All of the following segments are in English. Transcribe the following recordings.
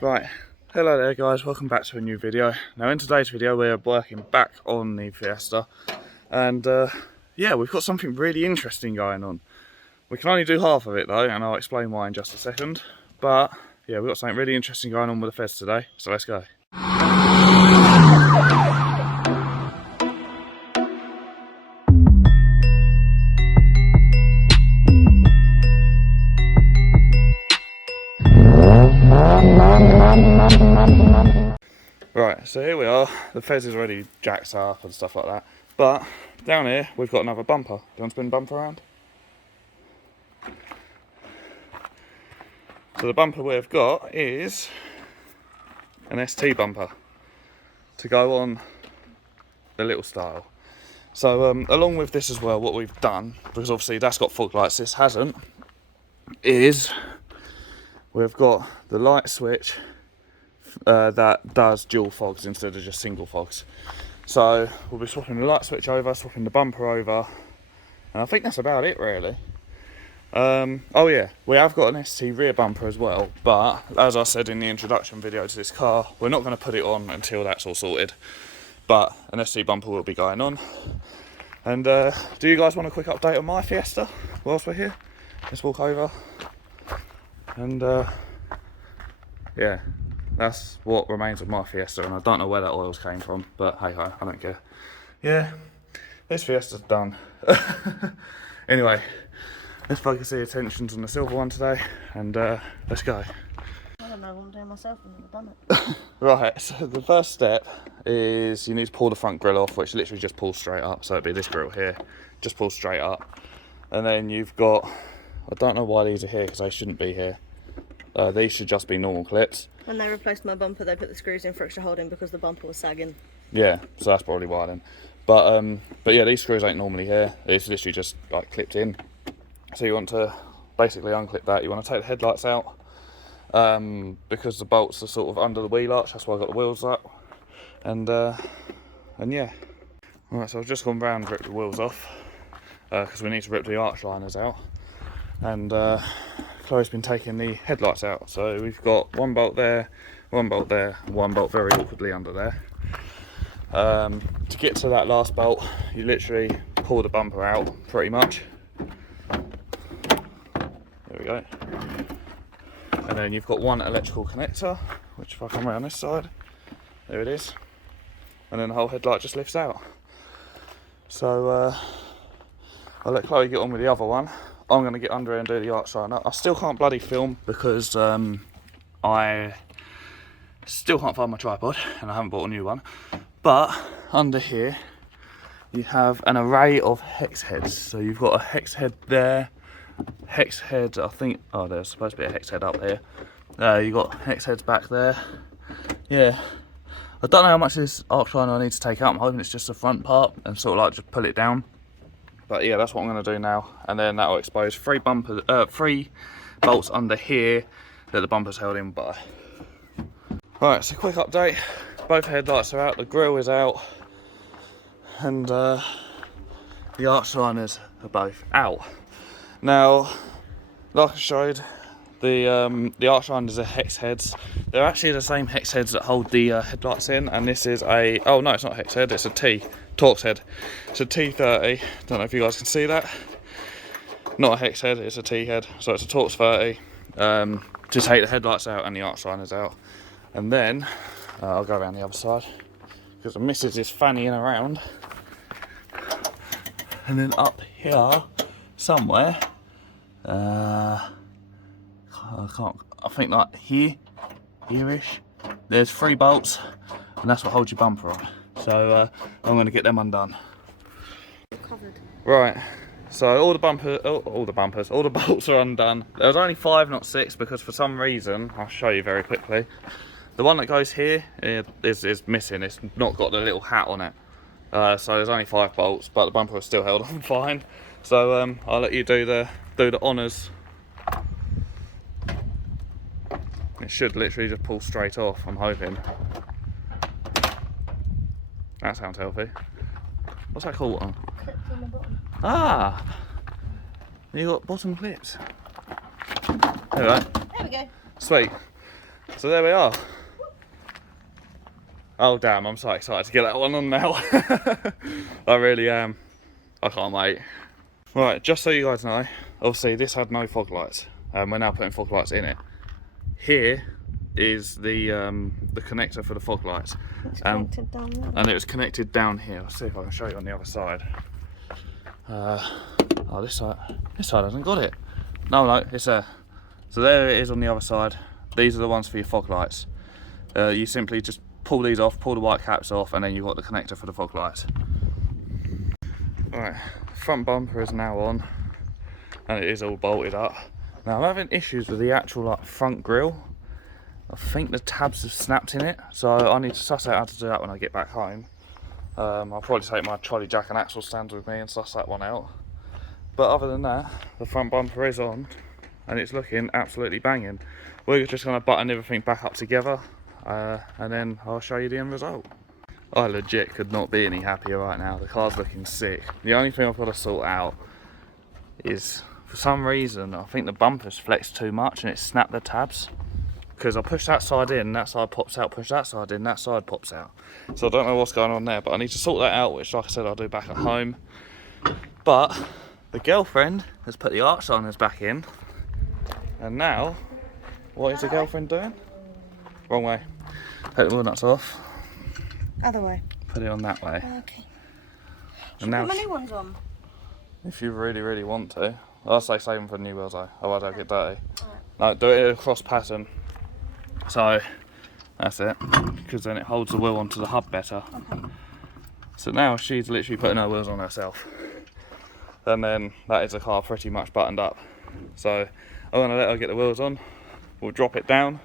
Right, hello there guys, welcome back to a new video. Now in today's video we're working back on the Fiesta and yeah, we've got something really interesting going on. We can only do half of it though, and I'll explain why in just a second. But yeah, we've got something really interesting going on with the Fez today, so let's go. Right, so here we are, the Fez is already jacked up and stuff like that, but down here we've got another bumper. Do you want to spin the bumper around? So the bumper we've got is an ST bumper to go on the little style. So along with this as well, what we've done, because obviously that's got fog lights, this hasn't, is we've got the light switch that does dual fogs instead of just single fogs. So we'll be swapping the light switch over, swapping the bumper over, and I think that's about it really. Oh yeah, we have got an ST rear bumper as well, but as I said in the introduction video to this car, we're not going to put it on until that's all sorted. But an ST bumper will be going on. And do you guys want a quick update on my Fiesta whilst we're here? Let's walk over. And yeah, that's what remains of my Fiesta, and I don't know where that oils came from, but hey ho, I don't care. Yeah, this Fiesta's done. Anyway, let's focus the attentions on the silver one today, and let's go. I don't know what I'm doing myself, I've never done it. Right, so the first step is you need to pull the front grille off, which literally just pulls straight up, so it'd be this grille here, just pulls straight up. And then you've got, I don't know why these are here, because they shouldn't be here. These should just be normal clips. When they replaced my bumper, they put the screws in for extra holding because the bumper was sagging. Yeah, so that's probably why then. But yeah, these screws ain't normally here. It's literally just like clipped in. So you want to basically unclip that. You want to take the headlights out because the bolts are sort of under the wheel arch. That's why I got the wheels up. And yeah. Alright, so I've just gone round and ripped the wheels off because we need to rip the arch liners out. And Chloe's been taking the headlights out. So we've got one bolt there, one bolt there, and one bolt very awkwardly under there. To get to that last bolt, you literally pull the bumper out pretty much. There we go. And then you've got one electrical connector, which if I come around this side, there it is. And then the whole headlight just lifts out. So I'll let Chloe get on with the other one. I'm going to get under here and do the arch liner. I still can't bloody film because I still can't find my tripod and I haven't bought a new one. But under here you have an array of hex heads. So you've got a hex head there, hex head, I think, oh there's supposed to be a hex head up here. You've got hex heads back there. Yeah, I don't know how much of this arch liner I need to take out. I'm hoping it's just the front part and sort of like just pull it down. But yeah, that's what I'm going to do now, and then that will expose three bolts under here that the bumper's held in by. Right, so quick update. Both headlights are out, the grille is out, and the arch liners are both out. Now, like I showed, the arch liners are hex heads. They're actually the same hex heads that hold the headlights in, and this is a, oh no, it's not a hex head, it's a Torx head. It's a T30, don't know if you guys can see that. Not a hex head, it's a T head, so it's a Torx 30 to take the headlights out and the arch liners out. And then, I'll go around the other side, because the missus is fannying around. And then up here, somewhere, I think like here-ish, there's 3 bolts, and that's what holds your bumper on. So I'm going to get them undone. Covered. Right, so all the bolts are undone. There was only 5, not 6, because for some reason, I'll show you very quickly, the one that goes here is missing. It's not got the little hat on it. So there's only 5 bolts, but the bumper is still held on fine. So I'll let you do the honours. It should literally just pull straight off, I'm hoping. That sounds healthy. What's that called? Clips on the bottom. Ah! You got bottom clips. There we go. There we go. Sweet. So there we are. Oh damn, I'm so excited to get that one on now. I really am. I can't wait. Right, just so you guys know, obviously this had no fog lights. We're now putting fog lights in it. Here is the connector for the fog lights. It's connected down there. And it was connected down here. I'll see if I can show you on the other side. Oh, this side hasn't got it. No, it's there. So there it is on the other side. These are the ones for your fog lights. You simply just pull these off, pull the white caps off, and then you've got the connector for the fog lights. Right, front bumper is now on, and it is all bolted up. Now I'm having issues with the actual front grille. I think the tabs have snapped in it, so I need to suss out how to do that when I get back home. I'll probably take my trolley jack and axle stands with me and suss that one out. But other than that, the front bumper is on, and it's looking absolutely banging. We're just going to button everything back up together, and then I'll show you the end result. I legit could not be any happier right now. The car's looking sick. The only thing I've got to sort out is, for some reason, I think the bumper's flexed too much and it snapped the tabs. Because I push that side in, that side pops out, push that side in, that side pops out. So I don't know what's going on there, but I need to sort that out, which like I said, I'll do back at home. But the girlfriend has put the arch liners back in. And now, what is the girlfriend doing? Wrong way. Take the wheel nuts off. Other way. Put it on that way. Okay. And now, put my new ones on? if you really, really want to, I'll say save them for the new wheels though, otherwise they'll get dirty. No, do it across pattern. So, that's it. Because then it holds the wheel onto the hub better. Okay. So now she's literally putting her wheels on herself. And then that is the car pretty much buttoned up. So I'm going to let her get the wheels on. We'll drop it down.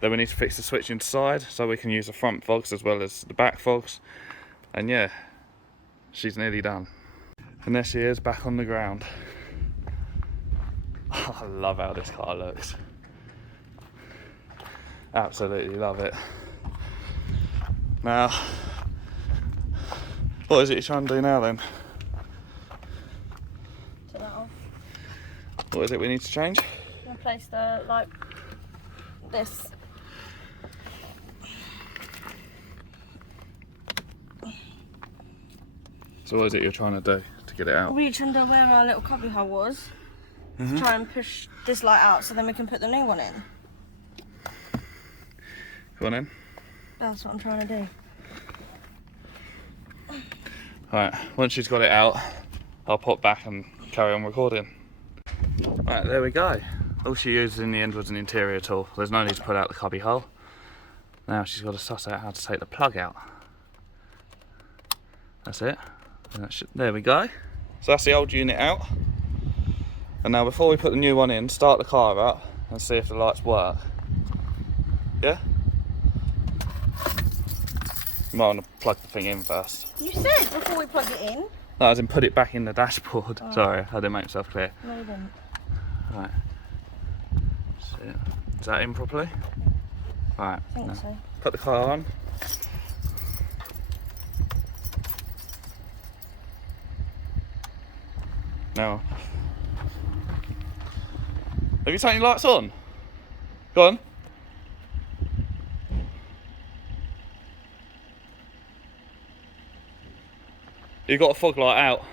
Then we need to fix the switch inside so we can use the front fogs as well as the back fogs. And yeah, she's nearly done. And there she is back on the ground. I love how this car looks. Absolutely love it. Now, what is it you're trying to do now then? Take that off. What is it we need to change? Replace the, like, this. So what is it you're trying to do to get it out? Reach under where our little cubby hole was. To try and push this light out so then we can put the new one in. Go on in. That's what I'm trying to do. Right, once she's got it out, I'll pop back and carry on recording. Right, there we go. All she used in the end was an interior tool. There's no need to put out the cubby hole. Now she's got to suss out how to take the plug out. That's it. And there we go. So that's the old unit out. And now before we put the new one in, start the car up and see if the lights work. Yeah? You might want to plug the thing in first. You said before we plug it in. No, I didn't put it back in the dashboard. Oh. Sorry, I didn't make myself clear. No, you didn't. Right. Is that in properly? Right. I think so. Put the car on. Now, have you turned your lights on? Go on. You've got a fog light out.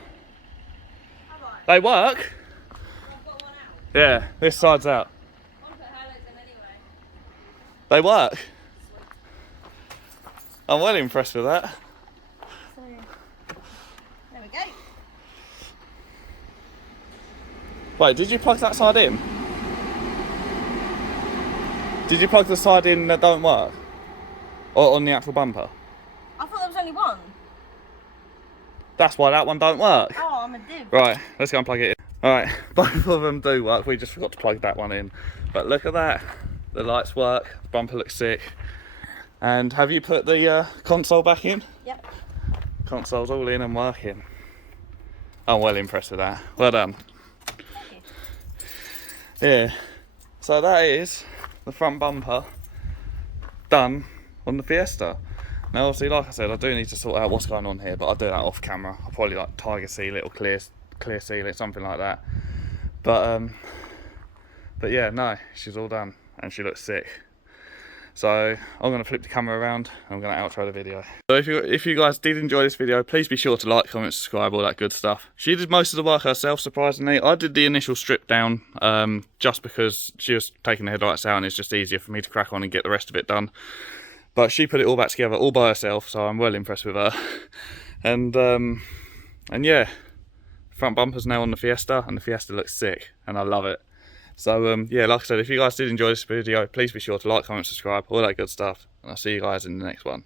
Have I? They work? I've got one out. Yeah, this side's out. I'll put highlights in anyway. They work. I'm well impressed with that. So, there we go. Wait, did you plug that side in? Did you plug the side in that don't work? Or on the actual bumper? I thought there was only one. That's why that one don't work. Oh, I'm a div. Right, let's go and plug it in. Alright, both of them do work. We just forgot to plug that one in. But look at that. The lights work. The bumper looks sick. And have you put the console back in? Yep. Console's all in and working. I'm well impressed with that. Well done. Yeah. So that is the front bumper done on the Fiesta. Now obviously, like I said, I do need to sort out what's going on here, but I'll do that off camera. I'll probably like tiger seal it or clear seal it, something like that. But yeah, no, she's all done and she looks sick. So I'm going to flip the camera around and I'm going to outro the video. So if you guys did enjoy this video, please be sure to like, comment, subscribe, all that good stuff. She did most of the work herself, surprisingly. I did the initial strip down just because she was taking the headlights out and it's just easier for me to crack on and get the rest of it done. But she put it all back together all by herself, so I'm well impressed with her. And yeah, front bumper's now on the Fiesta and the Fiesta looks sick and I love it. So yeah, like I said, if you guys did enjoy this video, please be sure to like, comment, subscribe, all that good stuff, and I'll see you guys in the next one.